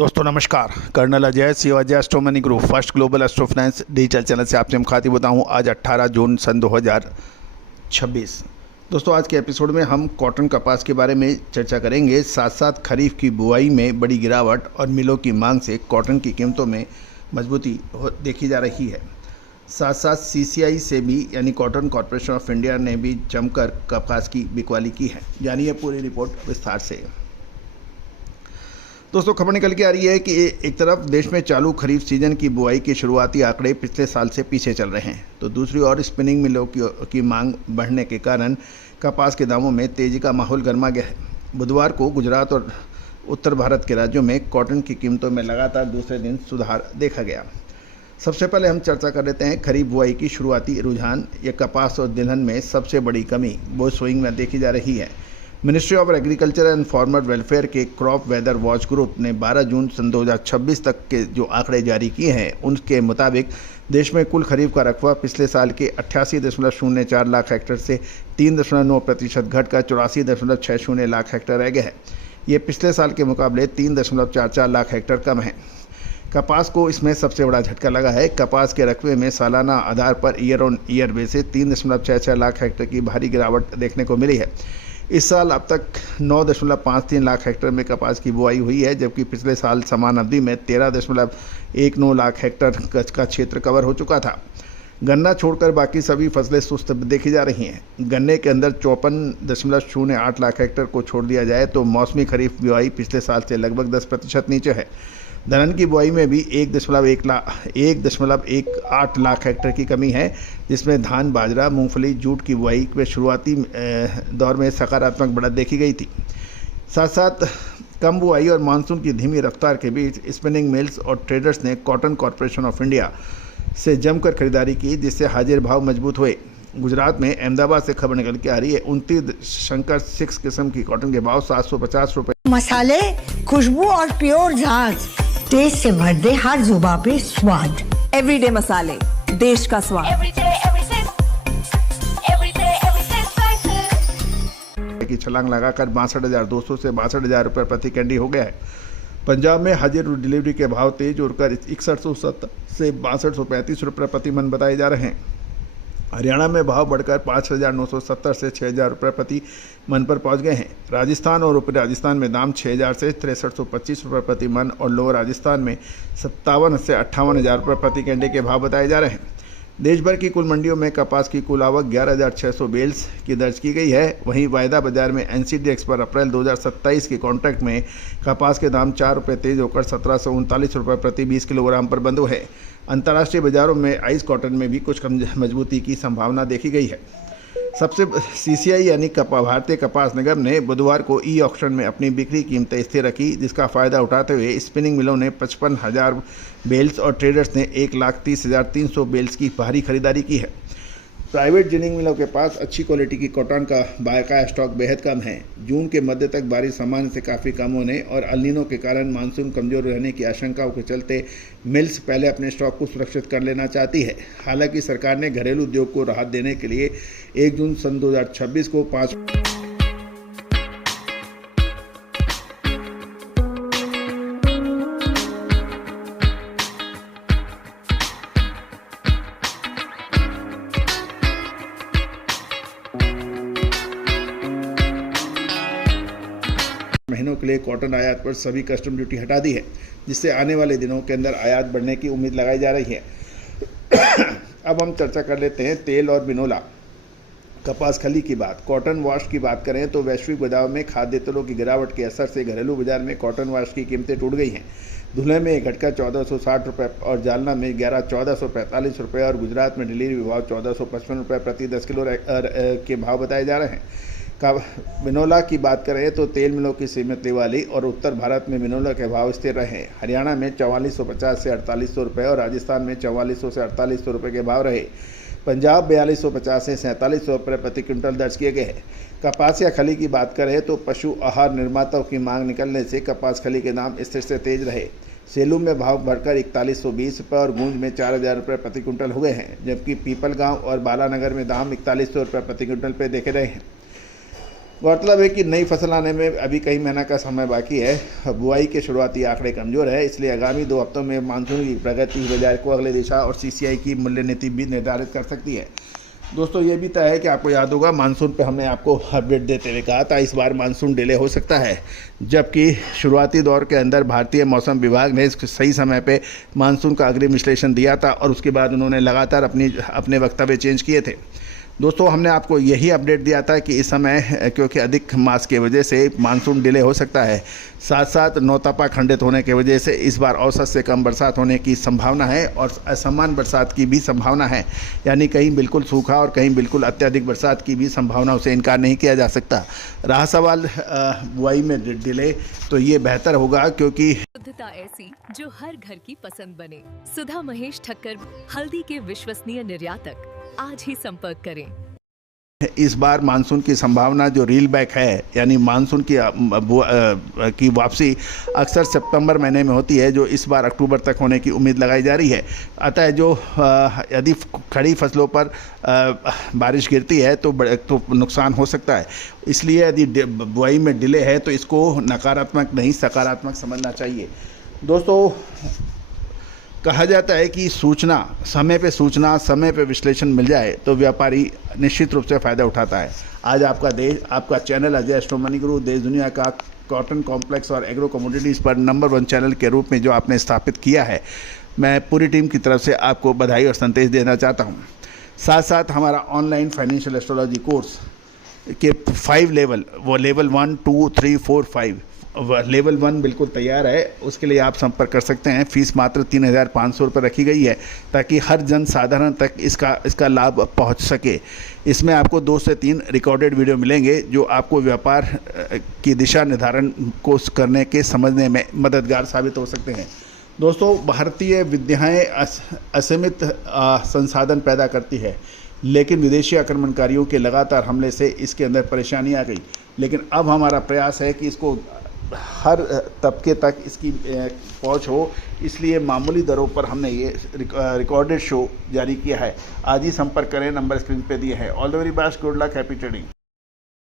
दोस्तों नमस्कार। Colonel Ajay Shivaji astro money group first global astro finance digital channel से आपसे मुखातिब होता हूँ। आज 18 जून सन 2026। दोस्तों आज के एपिसोड में हम कॉटन कपास के बारे में चर्चा करेंगे। साथ साथ खरीफ की बुआई में बड़ी गिरावट और मिलों की मांग से कॉटन की कीमतों में मजबूती देखी जा रही है। साथ साथ CCI से भी यानी कॉटन कॉरपोरेशन ऑफ इंडिया ने भी जमकर कपास की बिकवाली की है। जानिए पूरी रिपोर्ट विस्तार से। दोस्तों खबर निकल के आ रही है कि एक तरफ देश में चालू खरीफ सीजन की बुआई के शुरुआती आंकड़े पिछले साल से पीछे चल रहे हैं, तो दूसरी ओर स्पिनिंग मिलों की मांग बढ़ने के कारण कपास के दामों में तेजी का माहौल गर्मा गया है। बुधवार को गुजरात और उत्तर भारत के राज्यों में कॉटन की कीमतों में लगातार दूसरे दिन सुधार देखा गया। सबसे पहले हम चर्चा कर लेते हैं खरीफ बुआई की शुरुआती रुझान। ये कपास और तिलहन में सबसे बड़ी कमी बोझ सोइंग में देखी जा रही है। Ministry of agriculture and farmer welfare के क्रॉप वेदर वॉच ग्रुप ने 12 जून सन 2026 तक के जो आंकड़े जारी किए हैं उनके मुताबिक देश में कुल खरीफ का रकबा पिछले साल के 88.04 लाख हेक्टेयर से 3.9% घटकर 84.60 लाख हेक्टेयर रह गया है। ये पिछले साल के मुकाबले 3.44 लाख हेक्टेयर कम है। कपास को इसमें सबसे बड़ा झटका लगा है। कपास के रकबे में सालाना आधार पर year on year basis 3.66 lakh hectare की भारी गिरावट देखने को मिली है। इस साल अब तक 9.53 लाख हेक्टेयर में कपास की बुआई हुई है, जबकि पिछले साल समान अवधि में 13.19 लाख हेक्टेयर का क्षेत्र कवर हो चुका था। गन्ना छोड़कर बाकी सभी फसलें सुस्त देखी जा रही हैं। गन्ने के अंदर 54.08 लाख हेक्टेयर को छोड़ दिया जाए तो मौसमी खरीफ बुआई पिछले साल से लगभग 10% नीचे है। दलहन की बुआई में भी 1.18 लाख हेक्टेयर की कमी है, जिसमें धान, बाजरा, मूंगफली, जूट की बुआई में शुरुआती दौर में सकारात्मक बढ़त देखी गई थी। साथ साथ कम बुआई और मानसून की धीमी रफ्तार के बीच स्पिनिंग मिल्स और ट्रेडर्स ने कॉटन कॉरपोरेशन ऑफ इंडिया से जमकर खरीदारी की, जिससे हाजिर भाव मजबूत हुए। गुजरात में अहमदाबाद से खबर निकल के आ रही है 29 शंकर 6 किस्म की कॉटन के भाव 750 रुपए। मसाले, खुशबू और प्योर झाग, टेस्ट से भर दे हर जुबां पे स्वाद। एवरीडे मसाले, देश का स्वाद। की छलांग लगाकर 62,200 से 62,000 रुपये प्रति कैंडी हो गया है। पंजाब में हाजिर डिलीवरी के भाव तेज उड़कर 6170 से 6235 रुपये प्रति मन बताए जा रहे हैं। हरियाणा में भाव बढ़कर 5,970 से 6,000 रुपये प्रति मन पर पहुंच गए हैं। राजस्थान और ऊपरी राजस्थान में दाम 6,000 से 6325 रुपये प्रति मन और लोअर राजस्थान में 57 से 58,000 रुपये प्रति कैंडे के भाव बताए जा रहे हैं। देश भर की कुल मंडियों में कपास की कुल आवक 11,600 बेल्स की दर्ज की गई है। वहीं वायदा बाजार में NCDX पर अप्रैल 2027 के कॉन्ट्रैक्ट में कपास के दाम 4 रुपये तेज होकर 1739 रुपये प्रति 20 किलोग्राम पर बंद हुए हैं। अंतर्राष्ट्रीय बाजारों में आइस कॉटन में भी कुछ मजबूती की संभावना देखी गई है। सबसे CCI यानी भारतीय कपास निगम ने बुधवार को ऑक्शन में अपनी बिक्री कीमतें स्थिर रखी, जिसका फ़ायदा उठाते हुए स्पिनिंग मिलों ने 55,000 बेल्स और ट्रेडर्स ने 1,30,300 बेल्स की भारी खरीदारी की है। प्राइवेट जिनिंग मिलों के पास अच्छी क्वालिटी की कॉटन का बाकाया स्टॉक बेहद कम है। जून के मध्य तक बारिश सामान्य से काफ़ी कम होने और अल नीनो के कारण मानसून कमज़ोर रहने की आशंकाओं के चलते मिल्स पहले अपने स्टॉक को सुरक्षित कर लेना चाहती है। हालांकि सरकार ने घरेलू उद्योग को राहत देने के लिए 1 जून सन 2026 को 5 महीनों के लिए कॉटन आयात पर सभी कस्टम ड्यूटी हटा दी है, जिससे आने वाले दिनों के अंदर आयात बढ़ने की उम्मीद लगाई जा रही है। अब हम चर्चा कर लेते हैं तेल और बिनोला कपास खली की बात। कॉटन वॉश की बात करें तो वैश्विक बाजार में खाद्य तेलों की गिरावट के असर से घरेलू बाजार में कॉटन वॉश की कीमतें टूट गई हैं। धुले में घटकर 1,460 रुपये और जालना में 1,445 रुपये और गुजरात में डिलीवरी भाव 1,455 रुपये प्रति 10 किलो के भाव बताए जा रहे हैं। बिनोला की बात करें तो तेल मिलों की सीमित लिवाली और उत्तर भारत में बिनोला के भाव स्थिर रहे। हरियाणा में 4450 से 4800 रुपये और राजस्थान में 4400 से 4800 रुपये के भाव रहे। पंजाब 4250 से 4700 रुपये प्रति क्विंटल दर्ज किए गए हैं। कपास या खली की बात करें तो पशु आहार निर्माताओं की मांग निकलने से कपास खली के दाम स्थिर से तेज रहे। सेलू में भाव बढ़कर 4120 रुपये और गूंज में 4,000 रुपये प्रति क्विंटल हुए हैं, जबकि पीपल गांव और बालानगर में दाम 4100 रुपये प्रति क्विंटल पे देखे रहे हैं। गौरतलब है कि नई फसल आने में अभी कई महीना का समय बाकी है। बुआई के शुरुआती आंकड़े कमज़ोर है, इसलिए आगामी 2 हफ्तों में मानसून की प्रगति बाजार को अगले दिशा और सीसीआई की मूल्य नीति भी निर्धारित कर सकती है। दोस्तों ये भी तय है कि आपको याद होगा मानसून पे हमने आपको अपडेट देते हुए कहा था इस बार मानसून डिले हो सकता है, जबकि शुरुआती दौर के अंदर भारतीय मौसम विभाग ने सही समय पे मानसून का अग्रिम विश्लेषण दिया था और उसके बाद उन्होंने लगातार अपने वक्तव्य चेंज किए थे। दोस्तों हमने आपको यही अपडेट दिया था कि इस समय क्योंकि अधिक मास की वजह से मानसून डिले हो सकता है, साथ साथ नौतपा खंडित होने की वजह से इस बार औसत से कम बरसात होने की संभावना है और असमान बरसात की भी संभावना है, यानी कहीं बिल्कुल सूखा और कहीं बिल्कुल अत्यधिक बरसात की भी संभावना से इनकार नहीं किया जा सकता। रहा सवाल बुआई में डिले, तो ये बेहतर होगा क्योंकि शुद्धता ऐसी जो हर घर की पसंद बने। सुधा महेश ठक्कर, हल्दी के विश्वसनीय निर्यातक। आज ही संपर्क करें। इस बार मानसून की संभावना जो रील बैक है, यानी मानसून की वापसी अक्सर सितंबर महीने में होती है, जो इस बार अक्टूबर तक होने की उम्मीद लगाई जा रही है। अतः जो यदि खड़ी फसलों पर बारिश गिरती है तो नुकसान हो सकता है, इसलिए यदि बुआई में डिले है तो इसको नकारात्मक नहीं सकारात्मक समझना चाहिए। दोस्तों कहा जाता है कि समय पे विश्लेषण मिल जाए तो व्यापारी निश्चित रूप से फ़ायदा उठाता है। आज आपका चैनल अजय एस्ट्रो मनी गुरु देश दुनिया का कॉटन कॉम्प्लेक्स और एग्रो कमोडिटीज़ पर नंबर 1 चैनल के रूप में जो आपने स्थापित किया है, मैं पूरी टीम की तरफ से आपको बधाई और संदेश देना चाहता हूँ। साथ साथ हमारा ऑनलाइन फाइनेंशियल एस्ट्रोलॉजी कोर्स के 5 लेवल, वो लेवल 1, 2, 3, 4, 5, लेवल 1 बिल्कुल तैयार है, उसके लिए आप संपर्क कर सकते हैं। फीस मात्र 3,500 रुपये रखी गई है ताकि हर जन साधारण तक इसका लाभ पहुंच सके। इसमें आपको 2 से 3 रिकॉर्डेड वीडियो मिलेंगे जो आपको व्यापार की दिशा निर्धारण को करने के समझने में मददगार साबित हो सकते हैं। दोस्तों भारतीय विद्याएँ असीमित संसाधन पैदा करती है, लेकिन विदेशी आक्रमणकारियों के लगातार हमले से इसके अंदर परेशानी आ गई। लेकिन अब हमारा प्रयास है कि इसको हर तबके तक इसकी पहुंच हो, इसलिए मामूली दरों पर हमने ये रिकॉर्डेड शो जारी किया है। आज ही संपर्क करें, नंबर स्क्रीन पे दिए हैं। All the very best, good luck, happy trading.